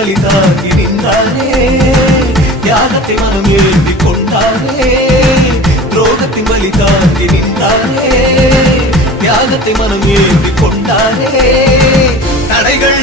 வழி தாங்கி நின்றாரே, தியாகத்தை மனம் ஏந்தி கொண்டாரே. துரோகத்தின் வழி தாங்கி நின்றாரே, தியாகத்தை மனம் ஏந்தி கொண்டாரே. தடைகள்